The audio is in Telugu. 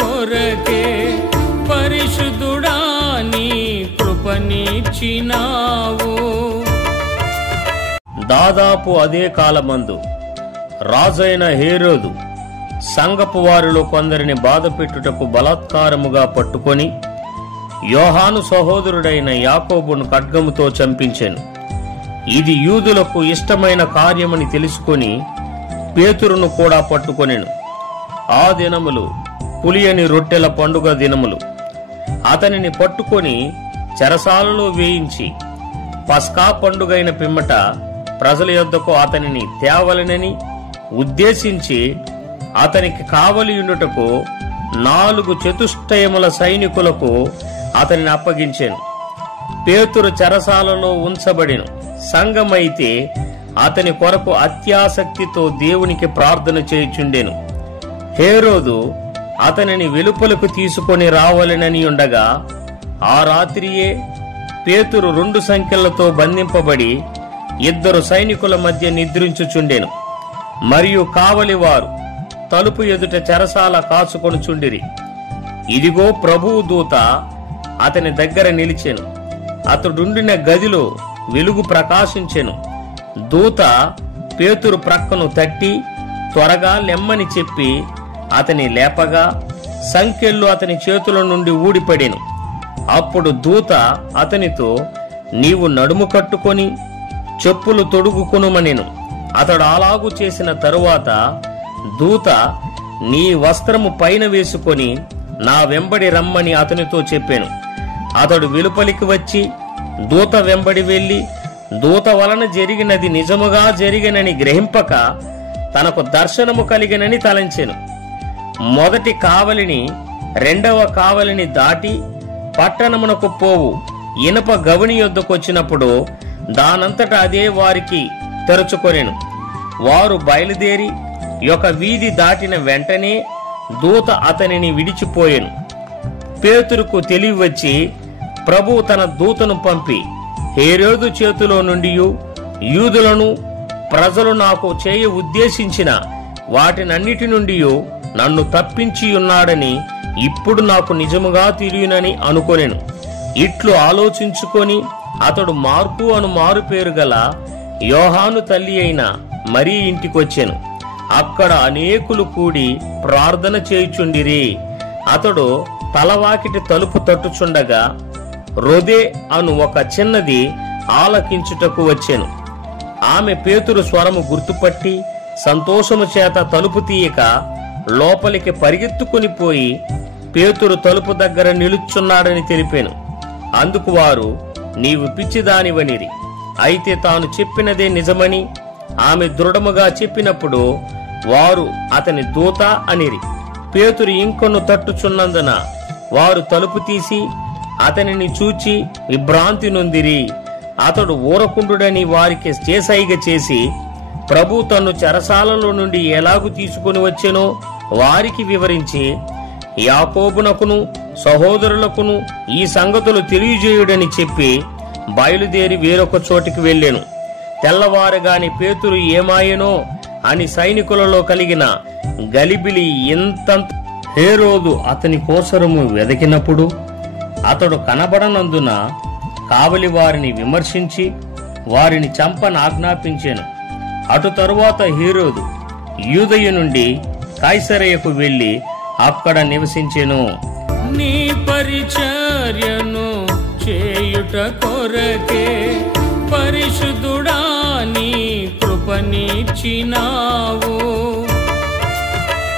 కొరకే పరిశుద్ధుడా నీ కృపనిచ్చినావు. దాదాపు అదే కాలమందు రాజైన హేరోదు సంఘపు వారిలో కొందరిని బాధపెట్టుటకు బలాత్కారముగా పట్టుకొని యోహాను సహోదరుడైన యాకోబును ఖడ్గముతో చంపించెను. ఇది యూదులకు ఇష్టమైన కార్యమని తెలుసుకొని పేతురును కూడా పట్టుకొనెను. ఆ దినములు పులియని రొట్టెల పండుగ దినములు. అతనిని పట్టుకొని చెరసాలలో వేయించి పస్కా పండుగైన పిమ్మట ప్రజల యొద్దకు అతనిని తేవలనని ఉద్దేశించి అతనికి కావలియుండుటకు 4 చతుష్టయముల సైనికులకు అతనిని అప్పగించెను. పేతురు చెరసాలలో ఉంచబడెను. సంఘమైతే అతని కొరకు అత్యాసక్తితో దేవునికి ప్రార్థన చేయుచుండెను. హేరోదు అతనిని వెలుపలకు తీసుకొని రావాలనని ఉండగా ఆ రాత్రియే పేతురు 2 సంకెళ్లతో బంధింపబడి 2 సైనికుల మధ్య నిద్రించుచుండెను. మరియు కావలివారు తలుపు ఎదుట చెరసాల కాచుకొనుచుండిరి. ఇదిగో ప్రభువు దూత అతని దగ్గర నిలిచెను. అతడుండిన గదిలో వెలుగు ప్రకాశించెను. దూత పేతురు ప్రక్కను తట్టి త్వరగా లెమ్మని చెప్పి అతని లేపగా సంకెళ్ళు అతని చేతుల నుండి ఊడిపడెను. అప్పుడు దూత అతనితో, నీవు నడుము కట్టుకొని చెప్పులు తొడుగుకొనుమనెను. అతడు అలాగు చేసిన తరువాత దూత, నీ వస్త్రము పైన వేసుకొని నా వెంబడి రమ్మని అతనితో చెప్పాను. అతడు వెలుపలికి వచ్చి దూత వెంబడి వెళ్లి దూత వలన జరిగినది నిజముగా జరిగినని గ్రహింపక తనకు దర్శనము కలిగినని తలంచెను. మొదటి కావలిని 2వ కావలిని దాటి పట్టణమునకు పోవు ఇనప గవని యొద్దకొచ్చినప్పుడు దానంతట అదే వారికి తెరుచుకొనెను. వారు బయలుదేరి ఒక వీధి దాటిన వెంటనే దూత అతనిని విడిచిపోయెను. పేతురుకు తెలివి వచ్చి ప్రభువు తన దూతను పంపి హేరోదు చేతిలో నుండి యూదులను ప్రజలు నాకు చేయ ఉద్దేశించిన వాటినన్నిటి నుండి నన్ను తప్పించి ఉన్నాడని ఇప్పుడు నాకు నిజముగా తెలియనని అనుకొనెను. ఇట్లు ఆలోచించుకొని అతడు మార్కు అను మారు పేరు గల యోహాను తల్లి అయిన మరీ ఇంటికొచ్చెను. అక్కడ అనేకులు కూడి ప్రార్థన చేయుచుండిరి. అతడు తలవాకిటి తలుపు తట్టుచుండగా రొదే అను ఒక చిన్నది ఆలకించుటకు వచ్చెను. ఆమె పేతురు స్వరము గుర్తుపట్టి సంతోషము చేత తలుపు తీయక లోపలికి పరిగెత్తుకుని పోయి పేతురు తలుపు దగ్గర నిలుచున్నాడని తెలిపాను. అందుకు వారు, నీవు పిచ్చిదానివనిరి. అయితే తాను చెప్పినదే నిజమని ఆమె దృఢముగా చెప్పినప్పుడు వారు అతని దూత అనిరి. పేతురు ఇంకొను తట్టుచున్నందున వారు తలుపు తీసి అతనిని చూచి విభ్రాంతి నొందిరి. అతడు ఊరకుండుడని వారికి చేసైగ చేసి ప్రభు తన్ను చెరసాలలో నుండి ఎలాగు తీసుకుని వచ్చెనో వారికి వివరించి యాకోబునకును సహోదరులకును ఈ సంగతులు తెలియజేయుడని చెప్పి బయలుదేరి వేరొక చోటికి వెళ్ళెను. తెల్లవారుగాని పేతురు ఏమాయెనో అని సైనికులలో కలిగిన గలిబిలి ఇంతంత. హేరోదు అతని కోసరము వెదకినప్పుడు అతడు కనబడనందున కావలి వారిని విమర్శించి వారిని చంపనాజ్ఞాపించెను. అటు తరువాత హేరోదు యూదయ నుండి కైసరయకు వెళ్లి అక్కడ నివసించెను. నీ పరిచర్యను చేయుట కొరకే పరిశుద్ధుడా నీ కృపనిచ్చినావు.